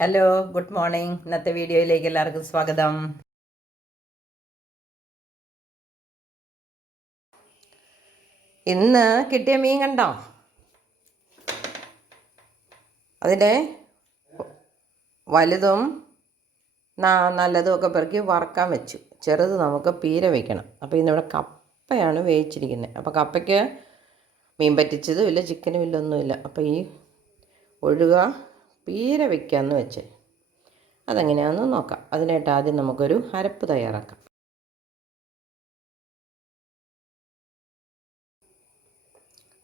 Hello, good morning. ഇന്നത്തെ വീഡിയോയിലേക്ക് എല്ലാവർക്കും സ്വാഗതം. ഇന്ന് കിട്ടിയ മീൻ കണ്ടോ? അതിൻ്റെ വലുതും നല്ലതും ഒക്കെ പെറുക്കി വറക്കാൻ വെച്ചു. ചെറുത് നമുക്ക് പീര വയ്ക്കണം. അപ്പോൾ ഇന്നിവിടെ കപ്പയാണ് വേവിച്ചിരിക്കുന്നത്. അപ്പോൾ കപ്പയ്ക്ക് മീൻ പറ്റിച്ചതും ഇല്ല, ചിക്കനും ഇല്ല, ഒന്നുമില്ല. അപ്പോൾ ഈ ഒഴുക പീര വയ്ക്കാമെന്ന് വെച്ച്. അതെങ്ങനെയാണെന്ന് നോക്കാം. അതിനായിട്ട് ആദ്യം നമുക്കൊരു അരപ്പ് തയ്യാറാക്കാം.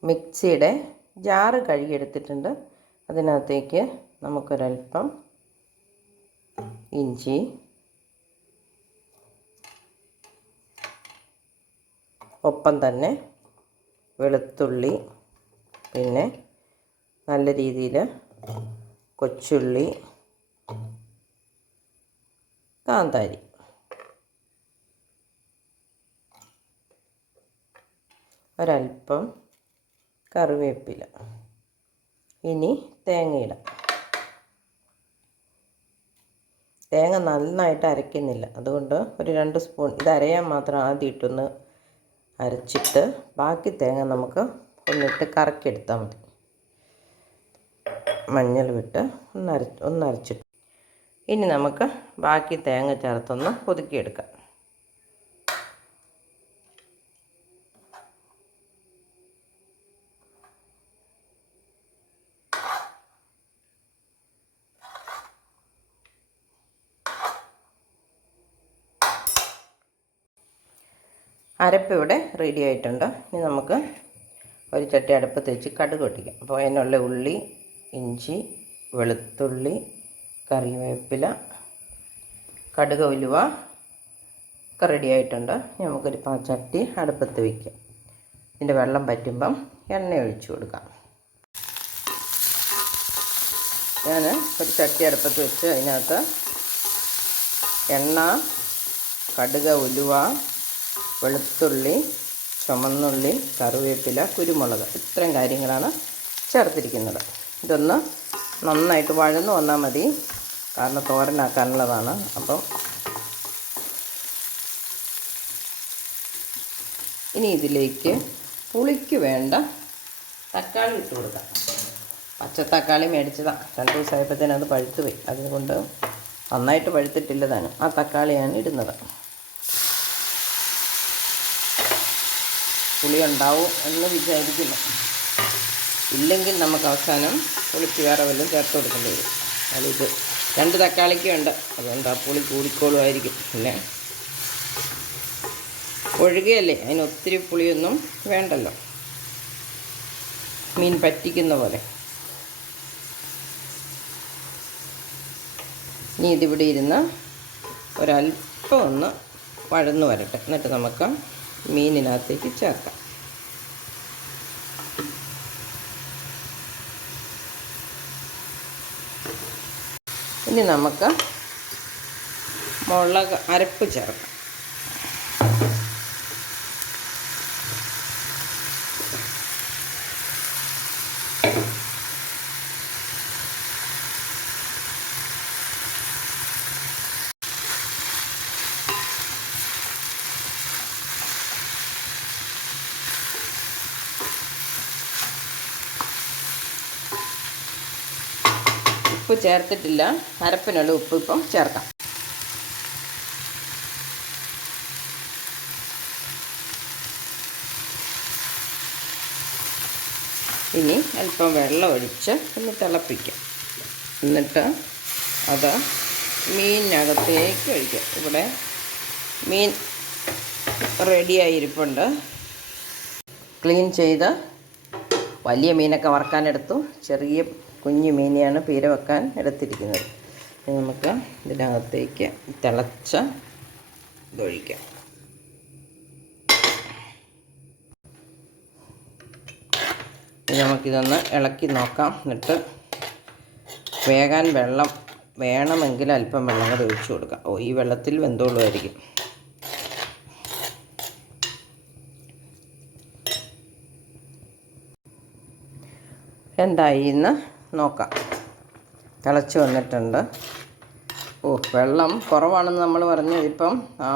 മിക്സിയുടെ ജാറ് കഴുകിയെടുത്തിട്ടുണ്ട്. അതിനകത്തേക്ക് നമുക്കൊരൽപ്പം ഇഞ്ചി, ഒപ്പം തന്നെ വെളുത്തുള്ളി, പിന്നെ നല്ല രീതിയിൽ കൊച്ചുള്ളി, കാന്താരി, ഒരൽപ്പം കറിവേപ്പില. ഇനി തേങ്ങയിടാം. തേങ്ങ നന്നായിട്ട് അരയ്ക്കുന്നില്ല, അതുകൊണ്ട് ഒരു 2 സ്പൂൺ ഇത് അരയാൻ മാത്രം ആദ്യം ഇട്ടൊന്ന് അരച്ചിട്ട് ബാക്കി തേങ്ങ നമുക്ക് ഒന്നിട്ട് കറക്കിയെടുത്താൽ മതി. മഞ്ഞൾ വിട്ട് ഒന്ന് അരച്ചിട്ട് ഇനി നമുക്ക് ബാക്കി തേങ്ങ ചേർത്തൊന്ന് ഒതുക്കിയെടുക്കാം. അരപ്പ് ഇവിടെ റെഡി ആയിട്ടുണ്ട്. ഇനി നമുക്ക് ഒരു ചട്ടി അടുപ്പത്ത് വെച്ച് കടുക് പൊട്ടിക്കാം. അപ്പോൾ അതിനുള്ള ഉള്ളി, ഇഞ്ചി, വെളുത്തുള്ളി, കറിവേപ്പില, കടുക്, ഉലുവ ഒക്കെ റെഡി ആയിട്ടുണ്ട്. നമുക്കൊരു ചട്ടി അടുപ്പത്ത് വയ്ക്കാം. ഇതിൻ്റെ വെള്ളം പറ്റുമ്പം എണ്ണ ഒഴിച്ചു കൊടുക്കാം. ഞാൻ ഒരു ചട്ടി അടുപ്പത്ത് വെച്ച് അതിനകത്ത് എണ്ണ, കടുക്, ഉലുവ, വെളുത്തുള്ളി, ചുമന്നുള്ളി, കറിവേപ്പില, കുരുമുളക്, ഇത്രയും കാര്യങ്ങളാണ് ചേർത്തിരിക്കുന്നത്. ഇതൊന്ന് നന്നായിട്ട് വഴന്നു വന്നാൽ മതി, കാരണം തോരനാക്കാനുള്ളതാണ്. അപ്പം ഇനി ഇതിലേക്ക് പുളിക്ക് വേണ്ട തക്കാളി ഇട്ട് കൊടുക്കാം. പച്ചത്തക്കാളി മേടിച്ചതാണ്, 2 ദിവസമായപ്പോഴത്തേനും അത് പഴുത്ത് പോയി. അതുകൊണ്ട് നന്നായിട്ട് പഴുത്തിട്ടില്ല താനും. ആ തക്കാളിയാണ് ഇടുന്നത്. പുളി ഉണ്ടാവും എന്ന് വിചാരിക്കുന്നു. ഇല്ലെങ്കിൽ നമുക്ക് അവസാനം പുളിക്ക് വേറെ വല്ലതും ചേർത്ത് കൊടുക്കേണ്ടി വരും. അതിത് 2 തക്കാളിക്കും ഉണ്ട്, അതുകൊണ്ട് ആ പുളി കൂടിക്കോളുമായിരിക്കും. പിന്നെ ഒഴുകയല്ലേ, അതിന് ഒത്തിരി പുളിയൊന്നും വേണ്ടല്ലോ, മീൻ പറ്റിക്കുന്ന പോലെ. ഇനി ഇതിവിടെ ഇരുന്ന് ഒരല്പം ഒന്ന് വഴന്നു വരട്ടെ, എന്നിട്ട് നമുക്ക് മീനിനകത്തേക്ക് ചേർക്കാം. ഇനി നമുക്ക് മുളക് അരപ്പ് ചേർക്കാം. ഉപ്പ് ചേർത്തിട്ടില്ല, അരപ്പിനുള്ള ഉപ്പ് ഇപ്പം ചേർക്കാം. ഇനി അല്പം വെള്ളം ഒഴിച്ച് ഒന്ന് തിളപ്പിക്കാം. എന്നിട്ട് അത് മീനിനകത്തേക്ക് ഒഴിക്കാം. ഇവിടെ മീൻ റെഡിയായിരിപ്പുണ്ട്. ക്ലീൻ ചെയ്ത് വലിയ മീനൊക്കെ വറുക്കാനെടുത്തു. ചെറിയ കുഞ്ഞു മീനെയാണ് പീര വെക്കാൻ എടുത്തിരിക്കുന്നത്. നമുക്ക് ഇതിനകത്തേക്ക് തിളച്ച ഇതൊഴിക്കാം. നമുക്കിതൊന്ന് ഇളക്കി നോക്കാം. എന്നിട്ട് വേകാൻ വെള്ളം വേണമെങ്കിൽ അല്പം വെള്ളം കൂടെ ഒഴിച്ചു കൊടുക്കാം. ഈ വെള്ളത്തിൽ വെന്തോളുമായിരിക്കും. എന്തായി എന്ന് നോക്കാം. തിളച്ച് വന്നിട്ടുണ്ട്. വെള്ളം കുറവാണെന്ന് നമ്മൾ പറഞ്ഞു. ഇപ്പം ആ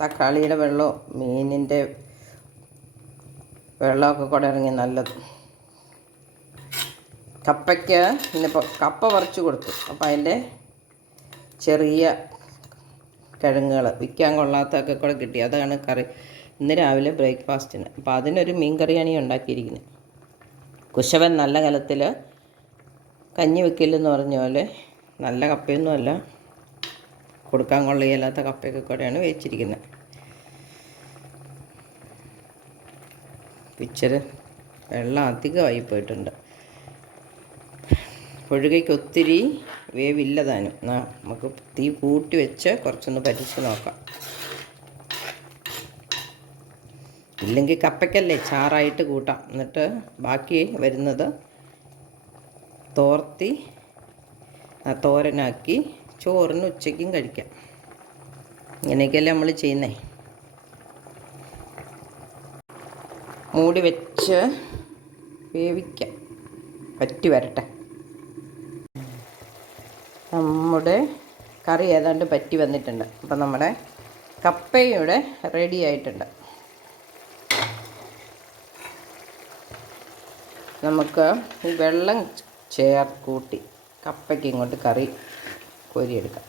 തക്കാളിയുടെ വെള്ളവും മീനിൻ്റെ വെള്ളമൊക്കെ കൂടെ ഇറങ്ങി നല്ലത്. കപ്പയ്ക്ക് ഇന്നിപ്പോൾ കപ്പ പറിച്ചു കൊടുത്തു. അപ്പോൾ അതിൻ്റെ ചെറിയ കിഴങ്ങുകൾ വിൽക്കാൻ കൊള്ളാത്തതൊക്കെ കൂടെ കിട്ടി. അതാണ് കറി ഇന്ന് രാവിലെ ബ്രേക്ക്ഫാസ്റ്റിന്. അപ്പോൾ അതിനൊരു മീൻ കറിയാണ് ഈ ഉണ്ടാക്കിയിരിക്കുന്നത്. കുശവൻ നല്ല കലത്തിൽ കഞ്ഞി വെക്കില്ലെന്ന് പറഞ്ഞ പോലെ നല്ല കപ്പയൊന്നുമല്ല, കൊടുക്കാൻ കൊള്ളില്ലാത്ത കപ്പയൊക്കെ കൂടെയാണ് വേവിച്ചിരിക്കുന്നത്. ഇച്ചിരി വെള്ളം അധികമായി പോയിട്ടുണ്ട്. പുഴുകയ്ക്ക് ഒത്തിരി വേവില്ല താനും. നമുക്ക് തീ കൂട്ടി വെച്ച് കുറച്ചൊന്ന് പറ്റിച്ച് നോക്കാം. ഇല്ലെങ്കിൽ കപ്പയ്ക്കല്ലേ ചാറായിട്ട് കൂട്ടാം. എന്നിട്ട് ബാക്കി വരുന്നത് തോർത്തി തോരനാക്കി ചോറിന് ഉച്ചയ്ക്കും കഴിക്കാം. ഇങ്ങനെയൊക്കെയല്ലേ നമ്മൾ ചെയ്യുന്നേ. മൂടി വെച്ച് വേവിക്കാം, പറ്റി വരട്ടെ. നമ്മുടെ കറി ഏതാണ്ട് പറ്റി വന്നിട്ടുണ്ട്. അപ്പം നമ്മുടെ കപ്പയും ഇവിടെ റെഡി ആയിട്ടുണ്ട്. നമുക്ക് ഈ വെള്ളം കൂട്ടി കപ്പയ്ക്ക് ഇങ്ങോട്ട് കറി കോരിയെടുക്കാം.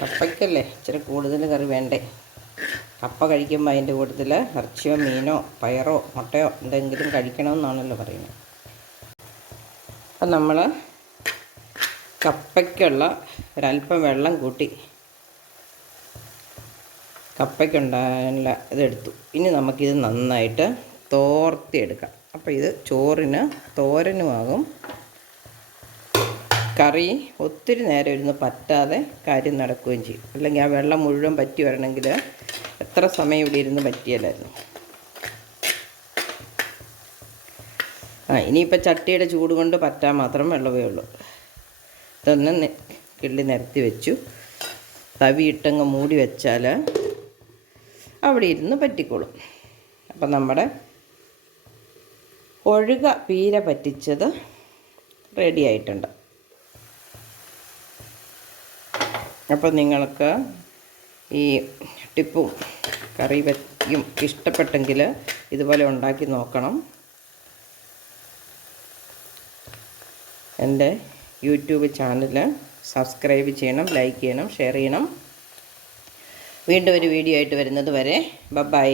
കപ്പയ്ക്കല്ലേ ഇച്ചിരി കൂടുതൽ കറി വേണ്ടേ. കപ്പ കഴിക്കുമ്പോൾ അതിൻ്റെ കൂട്ടത്തിൽ ഇറച്ചിയോ മീനോ പയറോ മുട്ടയോ എന്തെങ്കിലും കഴിക്കണമെന്നാണല്ലോ പറയുന്നത്. അപ്പം നമ്മൾ കപ്പയ്ക്കുള്ള ഒരല്പം വെള്ളം കൂട്ടി കപ്പയ്ക്കുണ്ടാകാനുള്ള ഇതെടുത്തു. ഇനി നമുക്കിത് നന്നായിട്ട് തോർത്തിയെടുക്കാം. അപ്പോൾ ഇത് ചോറിന് തോരനുമാകും. കറി ഒത്തിരി നേരം ഇരുന്ന് പറ്റാതെ കാര്യം നടക്കുകയും ചെയ്യും. അല്ലെങ്കിൽ ആ വെള്ളം മുഴുവൻ പറ്റി വരണമെങ്കിൽ എത്ര സമയം ഇവിടെ ഇരുന്ന് പറ്റിയല്ലായിരുന്നു. ഇനിയിപ്പോൾ ചട്ടിയുടെ ചൂട് കൊണ്ട് പറ്റാൻ മാത്രം വെള്ളമേ ഉള്ളൂ. ഇതൊന്ന് കിള്ളി നിരത്തി വെച്ചു. തവി ഇട്ടങ്ങ് മൂടി വെച്ചാൽ അവിടെ ഇരുന്ന് പറ്റിക്കോളും. അപ്പം നമ്മുടെ ഒഴുക പീര പറ്റിച്ചത് റെഡി ആയിട്ടുണ്ട്. അപ്പോൾ നിങ്ങൾക്ക് ഈ ടിപ്പും കറി വയ്ക്കും ഇഷ്ടപ്പെട്ടെങ്കിൽ ഇതുപോലെ ഉണ്ടാക്കി നോക്കണം. എൻ്റെ യൂട്യൂബ് ചാനൽ സബ്സ്ക്രൈബ് ചെയ്യണം, ലൈക്ക് ചെയ്യണം, ഷെയർ ചെയ്യണം. വീണ്ടും ഒരു വീഡിയോ ആയിട്ട് വരുന്നത് വരെ ബൈ.